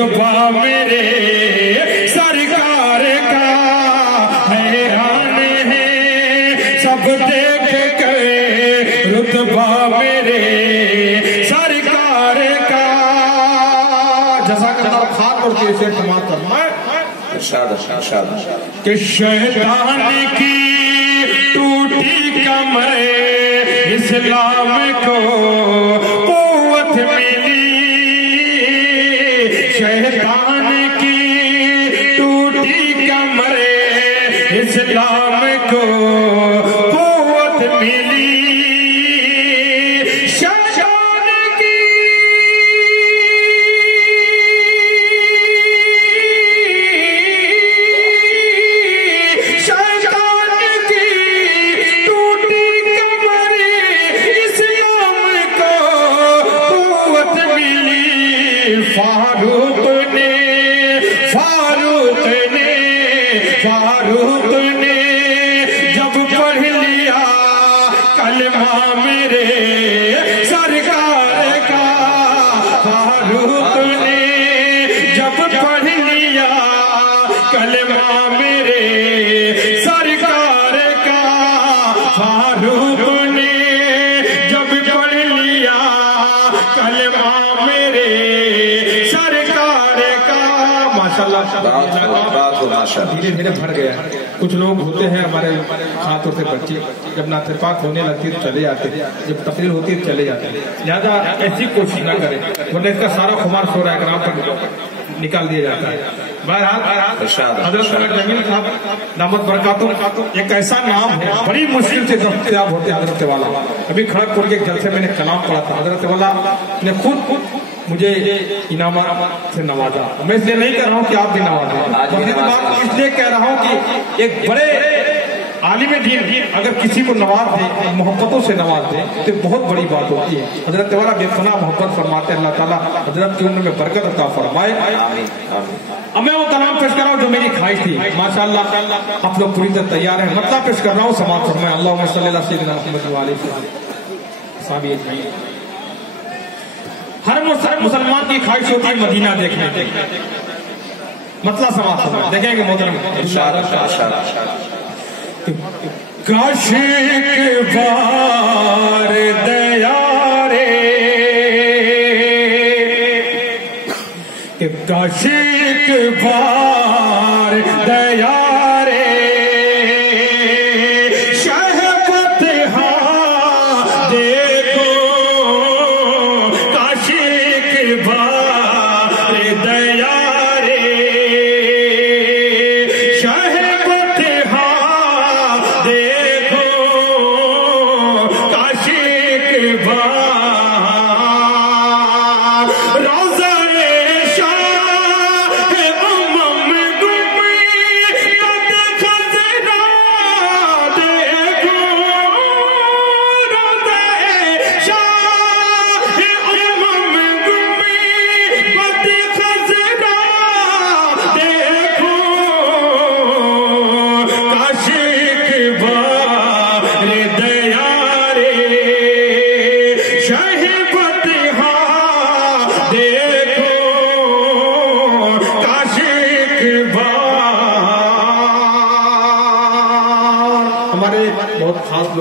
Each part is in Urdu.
رتبہ میرے سرکار کا حیران ہے سب دیکھ کے رتبہ میرے سرکار کا جزاک اللہ خان اور کیسے سماعت فرمائے کہ شیطان کی ٹوٹی کمر اسلام کو قوت ملی شیطان کی ٹوٹی کمر اسلام کو قوت ملی فاروق نے جب پڑھ لیا کلمہ میرے سرکار کا فاروق نے جب پڑھ لیا کلمہ میرے سرکار کا فاروق نے جب پڑھ لیا کلمہ میرے سرکار کا ماشاءاللہ دھیرے دھیرے بڑھ گیا کچھ لوگ ہوتے ہیں ہمارے ہاتھوں سے بچے جب نعت پاک ہونے لگتی ہے چلے جاتے ہیں جب تقریر ہوتی ہے چلے جاتے ہیں لہٰذا ایسی کوشش نہ کریں ورنہ اس کا سارا خمار شورا اکرام تک نکال دیا جاتا ہے بہرحال حضرت جمیل صاحب دامت برکاتہم ایک ایسا نام ہے بڑی مشکل سے دستیاب ہوتے ہیں حضرت والا ابھی کھڑگپور کے جلسے میں نے کلام پڑھا تھا حضرت والا نے خود مجھے انعامات سے نوازا میں اس لیے نہیں کہہ رہا ہوں کہ آپ بھی نوازیں اس لیے کہہ رہا ہوں کہ ایک بڑے عالم دین اگر کسی کو نواز دے محبتوں سے نواز دے تو بہت بڑی بات ہوتی ہے حضرت والا بے پناہ محبت فرماتے ہیں اللہ تعالیٰ حضرت کی عمر میں برکت عطا فرمائے اب میں وہ کلام پیش کر رہا ہوں جو میری خواہش تھی ماشاءاللہ آپ لوگ پوری طرح تیار ہیں مطلب پیش کر رہا ہوں سماعت فرمائے اللہم صلی اللہ سیدنا محمد علیہ وسلم ہر مسلمان کی خواہش ہوتی ہے مدینہ دیکھنے مطلب سماعت فرمائے دیکھیں گے محترم کاش ایک بار دیارے کاش ایک بار دیارے شہبت ہاں دیکھو کاش ایک بار دیارے شہبت ہاں دیکھو کاش ایک بار روزہ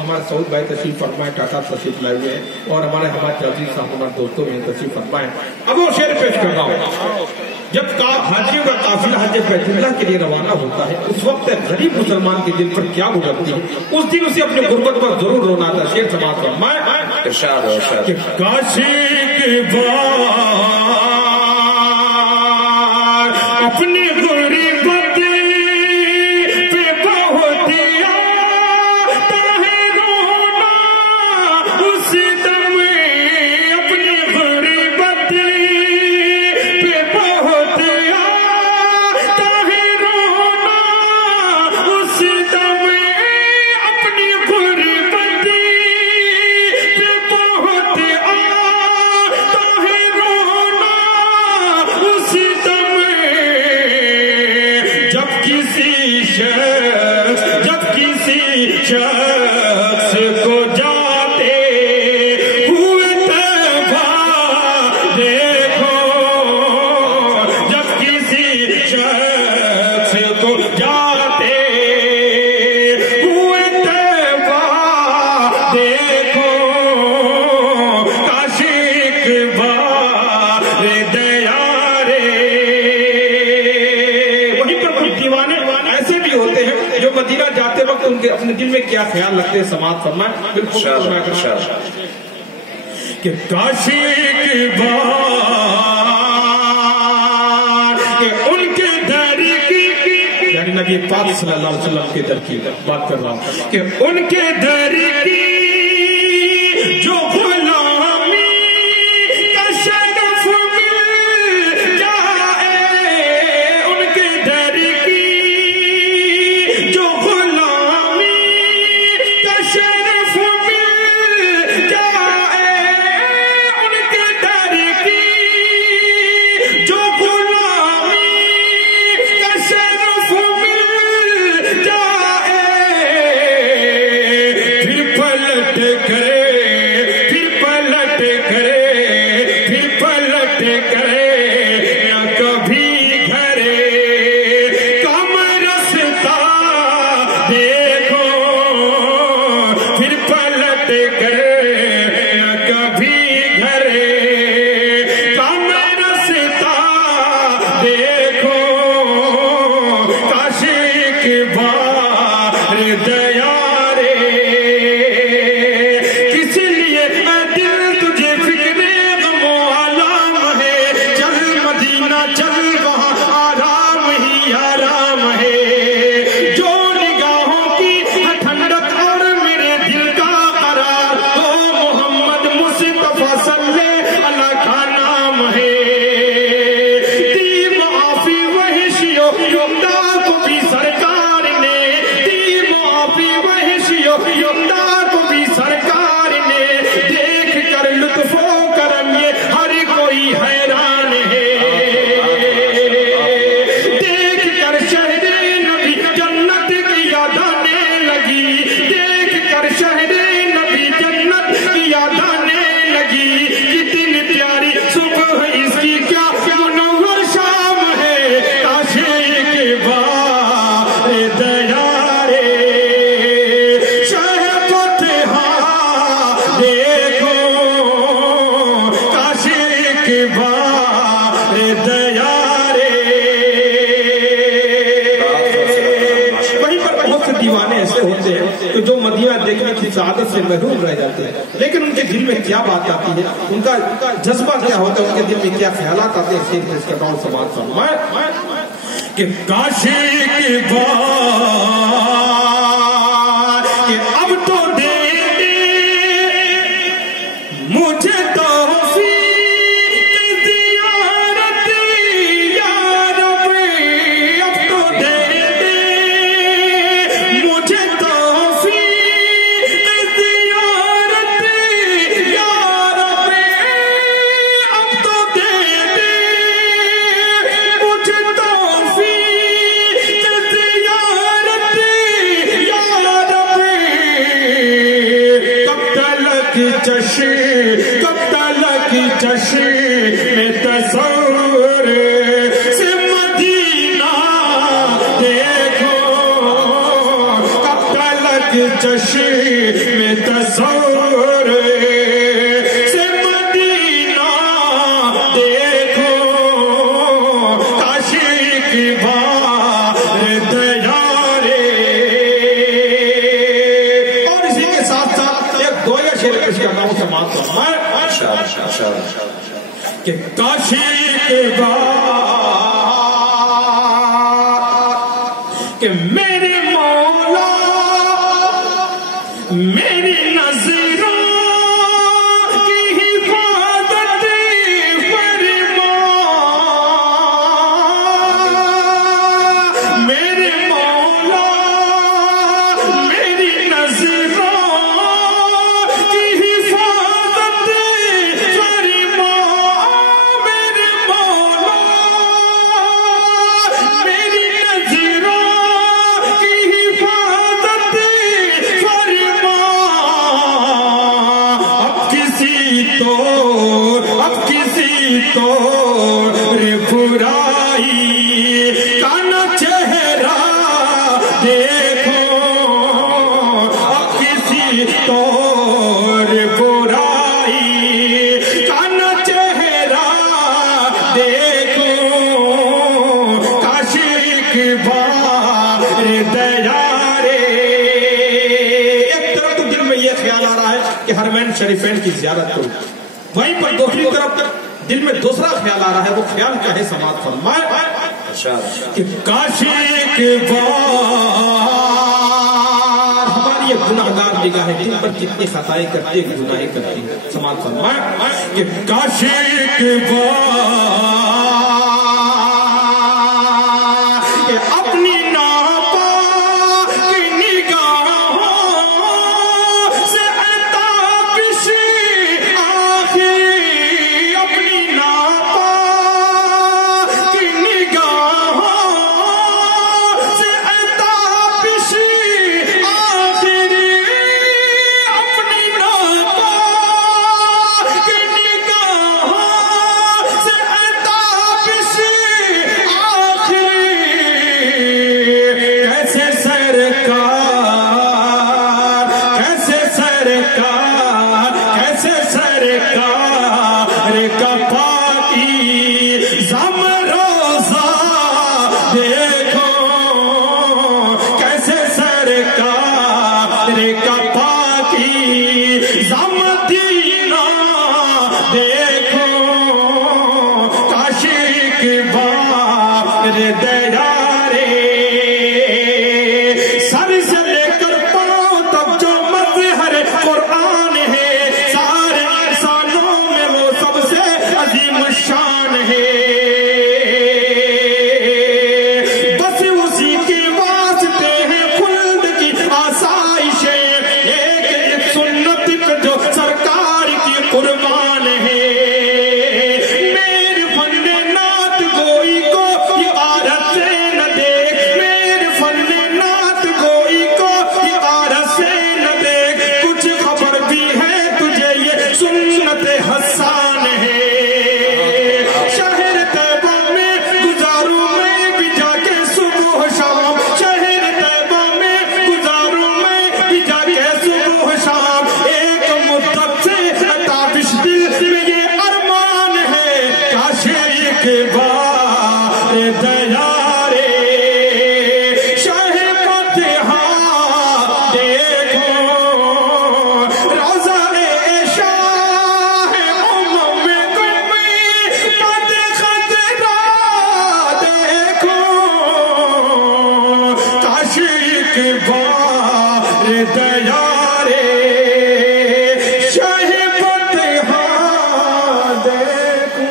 ہمارے سعود بھائی تشریف فرمائے ٹاٹا تشریف لائے ہوئے ہیں اور ہمارے عزیز صاحب ہمارے دوستوں میں تشریف فرمائے اب وہ شعر پیش کر رہا ہوں جب حاجیوں کا قافلہ حج بیت اللہ کے لیے روانہ ہوتا ہے اس وقت غریب مسلمان کے دل پر کیا گزرتی ہے اس دن اسے اپنے غربت پر ضرور رونا تھا شعر سماعت فرمائے کہ کاش ایک بار اپنی غربت پہ بہت شخص کو جاتے ہوئے تباہ دیکھو جو مدینہ جاتے وقت ان کے اپنے دل میں کیا خیال رکھتے ہیں سماعت فرمائیں بالکل کہ کاشی کی بات کہ ان کے در کی یعنی نبی پاک صلی اللہ علیہ وسلم کے در کی بات کر رہا ہوں کہ ان کے در کی جو غلامی کا شرف مل جائے ان کے در کی جو غلامی کا شرف مل جائے ان کے در کی جو غلامی کا شرف مل جائے پھر پلٹ گئے نہ کبھی گھرے کم رستا دیکھو پھر پلٹ گئے نہ کبھی گھرے کم رستا دیکھو کاشی کی بار دیا کس لیے میں دل تجھے فکر غم و آلام ہے چل مدینہ چل وہاں آرام ہی آرام ہے جو نگاہوں کی ٹھنڈک اور میرے دل کا قرار او محمد مصطفیٰ صلی اللہ کا نام ہے دی معافی وحشیوں یمدہ کو بھی سرکار نے دی معافی وحشیوں یمدہ کو بھی سرکار نے دیکھ کر لطف و کرم یہ ہر کوئی حیران ہے دیکھ کر شہر نبی جنت کی یاد آنے لگی دیکھ کر شہر نبی جنت کی یاد آنے لگی کتنی پیاری صبح اس کی کیا منور شام ہے کاشی کے بار دیا دیکھو کاشی کی بار دیا وہیں پر بہت سے دیوانے ایسے ہوتے ہیں کہ جو مدینہ دیکھنے کی سعادت سے محروم رہ جاتے ہیں لیکن ان کے دل میں کیا بات آتی ہے ان کا جذبہ کیا ہوتا ہے ان کے دل میں کیا خیالات آتے ہیں اس کا کون سوال فرمائے کہ کاشی کی بار کہ اب تو دے مجھے توفیق زیارت یا رب اب تو دے مجھے توفیق زیارت یا رب اب تو دے مجھے توفیق زیارت یا رب کب تلک چشم میں تصور سے مدینہ دیکھو کب تلک چشم میں تصور سے مدینہ دیکھو کاشی کی بار دیا اور اسی کے ساتھ ساتھ ایک دویا شعر اس کا نام سماعت فرمائے کہ کاشی کے بعد کہ میرے مولا میری نظروں کی حفاظت فرما میرے مولا میری نظروں کی حفاظت فرما میرے مولا میری نظروں کی حفاظت فرما اب کسی طور برائی کا نہ چہرہ دیکھو اب کسی طور برائی کا نہ چہرہ دیکھو کاشی کی بار دیا شریفین کی زیارت کروں. وہیں پر دوسری طرف دل میں دوسرا خیال آ رہا ہے. وہ خیال کیا ہے؟ سماعت فرمائے کہ کاش ایک بار ہماری یہ گناہگار نگاہیں دل پر کتنی خطائیں کرتی ہیں، گناہیں کرتی ہیں. سماعت فرمائے کہ کاش ایک بار اپنی ناپاک نگاہوں سے تابش آخری، اپنی ناپاک نگاہوں سے تابش آخری، اپنی ناپاک نگاہوں سے تابش آخری. کیسے سرکار کا پاکی زم روزہ دیکھو، کیسے سرکار کا پاکی زم دینا دیکھو. کاش ایک بار دیارے سر سے لے کر پاؤں تک جو مظہر قرآن ہے، سارے انسانوں میں وہ سب سے عظیم الشان ہے. بس اسی کے واسطے ہیں خلد کی آسائشیں، ایک سنت پہ جو سرکار کی قربان ہے. میرے فن نعت گوئی کو عبارت سے نہ دیکھ، میرے فن نعت گوئی کو عبارت سے نہ دیکھ، کچھ خبر بھی ہے تجھے یہ سنت حسان ہے. شہر طیبہ میں گزاروں میں بھی جا کے صبح شام، شہر طیبہ میں گزاروں میں بھی جا کے صبح شام. ایک مدت سے تابش دل میں یہ ارمان ہے، کاش ایک بار دیارے شاہ فتح دیکھو، روضہ شاہ امم قومی پد خطرہ دیکھو. کاش ایک بار دیارے شاہ فتح دیکھو.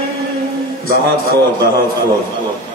بہت خوب، بہت خوب.